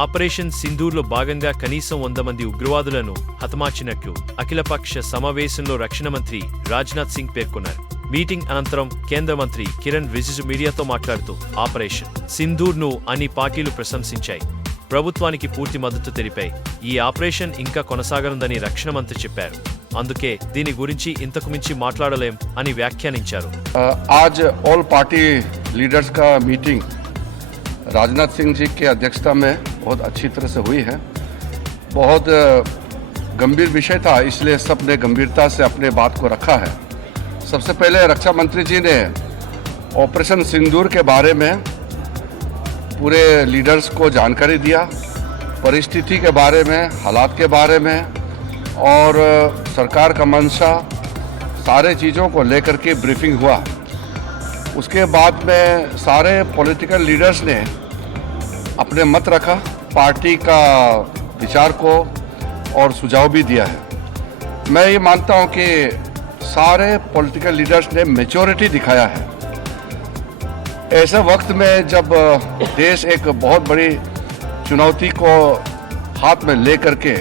Operation సింధూర్లో భాగంగా కనీసం 100 మంది ఉగ్రవాదులను హతమార్చినట్లు అఖిలపక్ష సమావేశంలో రక్షణ మంత్రి రాజ్నాథ్ సింగ్ పేర్కొన్నారు. మీటింగ్ అనంతరం కేంద్ర మంత్రి కిరణ్ రిజిజు మీడియాతో మాట్లాడుతూ ఆపరేషన్ సింధూర్ను అన్ని పార్టీలు ప్రశంసించాయి. ప్రభుత్వానికి పూర్తి మద్దతు తెలిపాయి. ఈ ఆపరేషన్ ఇంకా కొనసాగనుందని రక్షణ మంత్రి చెప్పారు. అందుకే దీని గురించి ఇంతకు మించి మాట్లాడలేం అని వ్యాఖ్యానించారు. आज ऑल पार्टी लीडर्स का मीटिंग राजनाथ सिंह जी की अध्यक्षता में बहुत अच्छी तरह से हुई है. बहुत गंभीर विषय था, इसलिए सब ने गंभीरता से अपने बात को रखा है. सबसे पहले रक्षा मंत्री जी ने ऑपरेशन सिंदूर के बारे में पूरे लीडर्स को जानकारी दिया, परिस्थिति के बारे में, हालात के बारे में और सरकार का मंशा, सारे चीज़ों को लेकर के ब्रीफिंग हुआ. उसके बाद में सारे पॉलिटिकल लीडर्स ने अपने मत रखा, पार्टी का विचार को और सुझाव भी दिया है. मैं ये मानता हूँ कि सारे पॉलिटिकल लीडर्स ने मैच्योरिटी दिखाया है. ऐसे वक्त में जब देश एक बहुत बड़ी चुनौती को हाथ में ले करके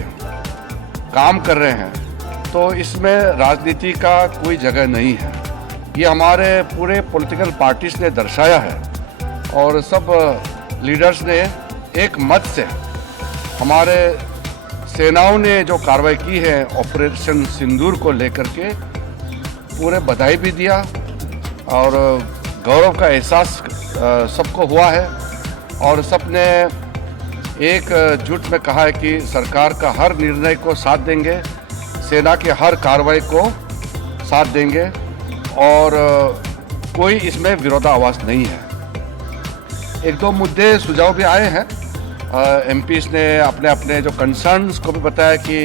काम कर रहे हैं, तो इसमें राजनीति का कोई जगह नहीं है. ये हमारे पूरे पॉलिटिकल पार्टीज ने दर्शाया है और सब लीडर्स ने एक मत से हमारे सेनाओं ने जो कार्रवाई की है ऑपरेशन सिंदूर को लेकर के पूरे बधाई भी दिया और गौरव का एहसास सबको हुआ है. और सबने एक जुट में कहा है कि सरकार का हर निर्णय को साथ देंगे, सेना के हर कार्रवाई को साथ देंगे और कोई इसमें विरोधाभास नहीं है. एक दो मुद्दे सुझाव भी आए हैं. एमपीज़ ने अपने अपने जो कंसर्न्स को भी बताया कि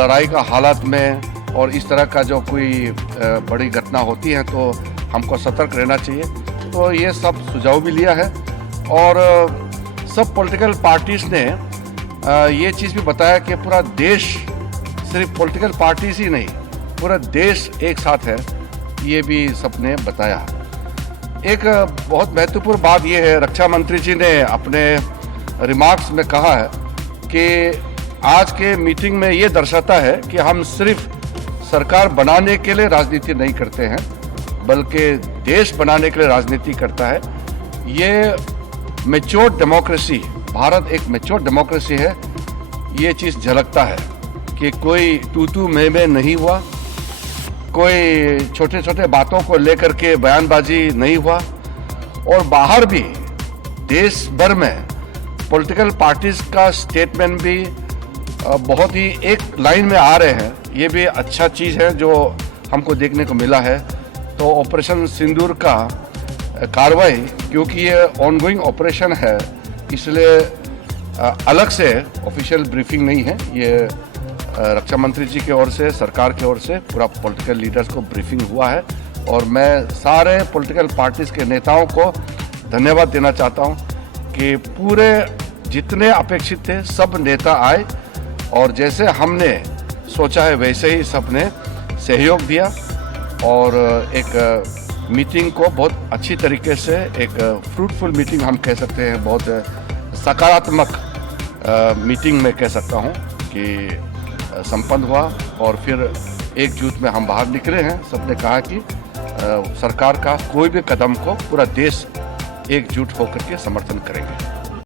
लड़ाई का हालात में और इस तरह का जो कोई बड़ी घटना होती है तो हमको सतर्क रहना चाहिए. तो ये सब सुझाव भी लिया है और सब पॉलिटिकल पार्टीज़ ने ये चीज़ भी बताया कि पूरा देश, सिर्फ पॉलिटिकल पार्टीज ही नहीं, पूरा देश एक साथ है, ये भी सबने बताया. एक बहुत महत्वपूर्ण बात ये है, रक्षा मंत्री जी ने अपने रिमार्क्स में कहा है कि आज के मीटिंग में ये दर्शाता है कि हम सिर्फ सरकार बनाने के लिए राजनीति नहीं करते हैं, बल्कि देश बनाने के लिए राजनीति करता है. ये मैच्योर डेमोक्रेसी, भारत एक मैच्योर डेमोक्रेसी है, ये चीज़ झलकता है कि कोई तू मैं नहीं हुआ, कोई छोटे छोटे बातों को लेकर के बयानबाजी नहीं हुआ और बाहर भी देश भर में पॉलिटिकल पार्टीज का स्टेटमेंट भी बहुत ही एक लाइन में आ रहे हैं. ये भी अच्छा चीज़ है जो हमको देखने को मिला है. तो ऑपरेशन सिंदूर का कार्रवाई, क्योंकि ये ऑनगोइंग ऑपरेशन है, इसलिए अलग से ऑफिशियल ब्रीफिंग नहीं है. ये रक्षा मंत्री जी की ओर से, सरकार की ओर से पूरा पॉलिटिकल लीडर्स को ब्रीफिंग हुआ है और मैं सारे पॉलिटिकल पार्टीज के नेताओं को धन्यवाद देना चाहता हूं कि पूरे जितने अपेक्षित थे सब नेता आए और जैसे हमने सोचा है वैसे ही सबने सहयोग दिया और एक मीटिंग को बहुत अच्छी तरीके से, एक फ्रूटफुल मीटिंग हम कह सकते हैं, बहुत सकारात्मक मीटिंग में कह सकता हूं कि संपन्न हुआ और फिर एकजुट में हम बाहर निकले हैं. सबने कहा कि सरकार का कोई भी कदम को पूरा देश एकजुट होकर के समर्थन करेंगे.